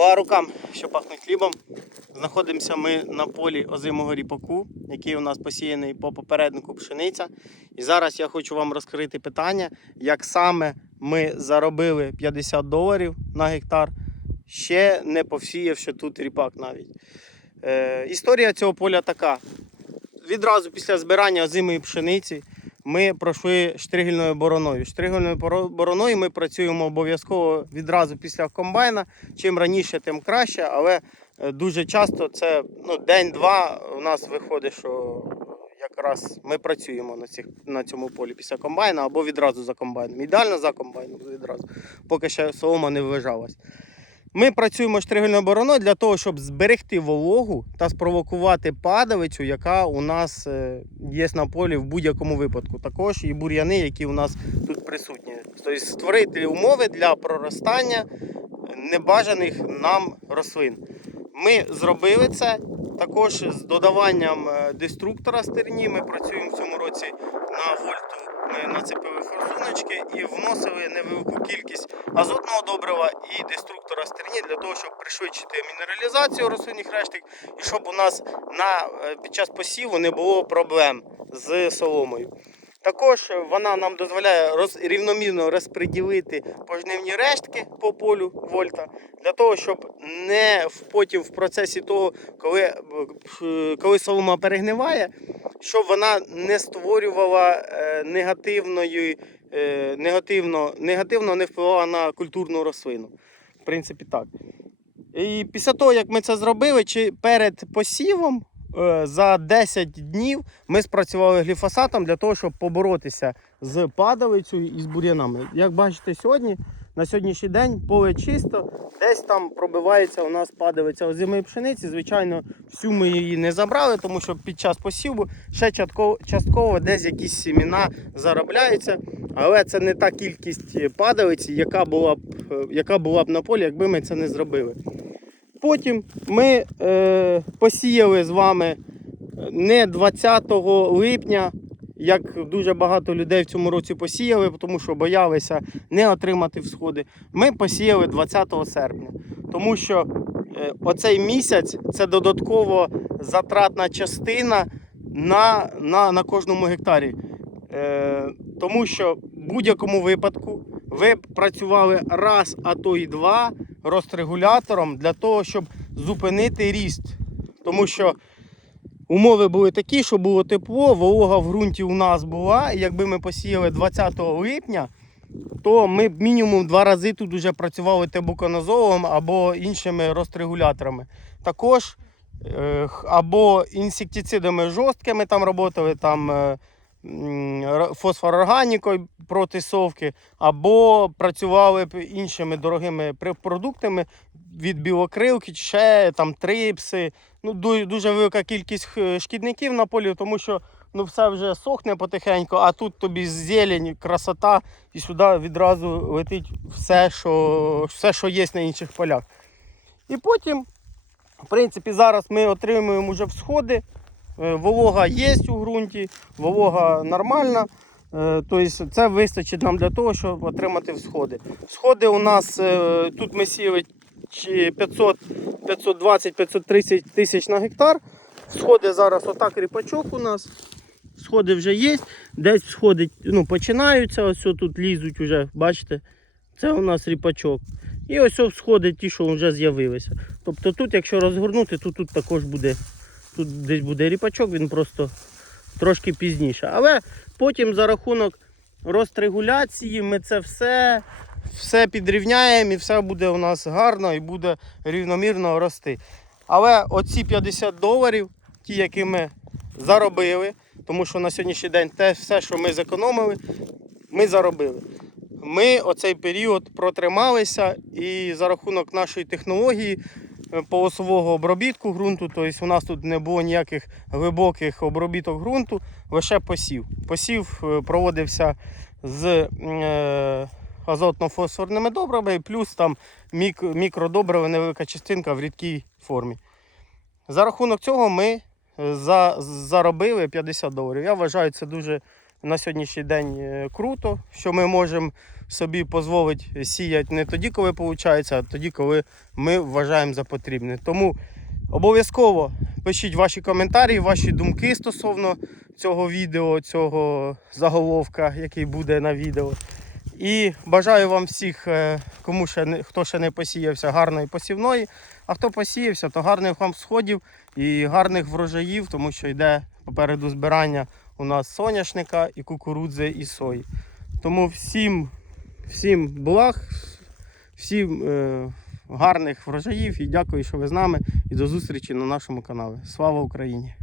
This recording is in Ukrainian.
По рукам, що пахнуть хлібом. Знаходимося ми на полі озимого ріпаку, який у нас посіяний по попереднику пшениця. І зараз я хочу вам розкрити питання, як саме ми заробили 50 доларів на гектар, ще не повсіявши тут ріпак навіть. Е, історія цього поля така. Відразу після збирання озимої пшениці ми пройшли штригельною бороною. Штригельною бороною ми працюємо обов'язково відразу після комбайна. Чим раніше, тим краще, але е, дуже часто це ну, день-два у нас виходить, що якраз ми працюємо на, цих, на цьому полі після комбайна або відразу за комбайном. Ідеально за комбайном відразу, поки ще солома не ввижалась. Ми працюємо штригельною бороною для того, щоб зберегти вологу та спровокувати падавицю, яка у нас е, є на полі в будь-якому випадку. Також і бур'яни, які у нас тут присутні. Тобто створити умови для проростання небажаних нам рослин. Ми зробили це також з додаванням е, деструктора стерні. Ми працюємо в цьому році на вольту. Нацепили форсуночки і вносили невелику кількість азотного добрива і деструктора стерні для того, щоб пришвидшити мінералізацію рослинних решток і щоб у нас на, е, під час посіву не було проблем з соломою. Також вона нам дозволяє роз, рівномірно розподілити пожнивні рештки по полю вольта, для того, щоб не потім в процесі того, коли, е, коли солома перегниває, щоб вона не створювала е, негативної, е, негативно, негативно не впливала на культурну рослину. В принципі, так. І після того, як ми це зробили, чи перед посівом е, за 10 днів ми спрацювали гліфосатом для того, щоб поборотися з падалицею і з бур'янами. Як бачите, сьогодні, на сьогоднішній день поле чисто, десь там пробивається у нас падалиця озимої пшениці. Звичайно, всю ми її не забрали, тому що під час посіву ще частково, частково десь якісь сіміна заробляються. Але це не та кількість падалиці, яка була б, е, яка була б на полі, якби ми це не зробили. Потім ми е, посіяли з вами не 20 липня, як дуже багато людей в цьому році посіяли, тому що боялися не отримати всходи. Ми посіяли 20 серпня, тому що е, оцей місяць це додатково затратна частина на, на, на кожному гектарі. Е, тому що в будь-якому випадку ви працювали раз, а то і два розрегулятором для того, щоб зупинити ріст. Тому що умови були такі, що було тепло, волога в ґрунті у нас була. І якби ми посіяли 20 липня, то ми б мінімум два рази тут вже працювали тебуконозолом або іншими розрегуляторами. Також е, або інсектицидами жорсткими там роботали. там е, фосфорорганікою проти совки, або працювали б іншими дорогими продуктами від білокрилки, ще там трипси. Ну, дуже велика кількість шкідників на полі, тому що ну, все вже сохне потихеньку, а тут тобі зелень, красота, і сюди відразу летить все, що, все, що є на інших полях. І потім, в принципі, зараз ми отримуємо вже всходи. Е, Волога є у ґрунті, волога нормальна. Тобто це вистачить нам для того, щоб отримати всходи. Всходи у нас е, тут ми 500, 520-530 тисяч на гектар. Сходи зараз отак ріпачок у нас. Сходи вже є. Десь сходи ну, починаються, ось тут лізуть вже, бачите, це у нас ріпачок. І ось сходи ті, що вже з'явилися. Тобто тут, якщо розгорнути, то тут також буде, тут десь буде ріпачок, він просто трошки пізніше. Але потім за рахунок розрегуляції ми це все, все підрівняємо і все буде у нас гарно і буде рівномірно рости. Але оці 50 доларів, ті, які ми заробили, тому що на сьогоднішній день те все, що ми зекономили, ми заробили. Ми оцей період протрималися і за рахунок нашої технології е, полосового обробітку ґрунту, тобто у нас тут не було ніяких глибоких обробіток ґрунту, лише посів. Посів е, проводився з е, азотно-фосфорними добривами, плюс там мік, мікродобрива, невелика частинка в рідкій формі. За рахунок цього ми за, заробили 50 доларів. Я вважаю, це дуже на сьогоднішній день е, круто, що ми можемо собі дозволити сіяти не тоді, коли виходить, а тоді, коли ми вважаємо за потрібне. Тому обов'язково пишіть ваші коментарі, ваші думки стосовно цього відео, цього заголовка, який буде на відео. І бажаю вам всіх, е, кому ще хто ще не посіявся, гарної посівної. А хто посіявся, то гарних вам сходів і гарних врожаїв, тому що йде попереду збирання у нас соняшника і кукурудзи і сої. Тому всім, всім благ, всім е, гарних врожаїв і дякую, що ви з нами. І до зустрічі на нашому каналі. Слава Україні!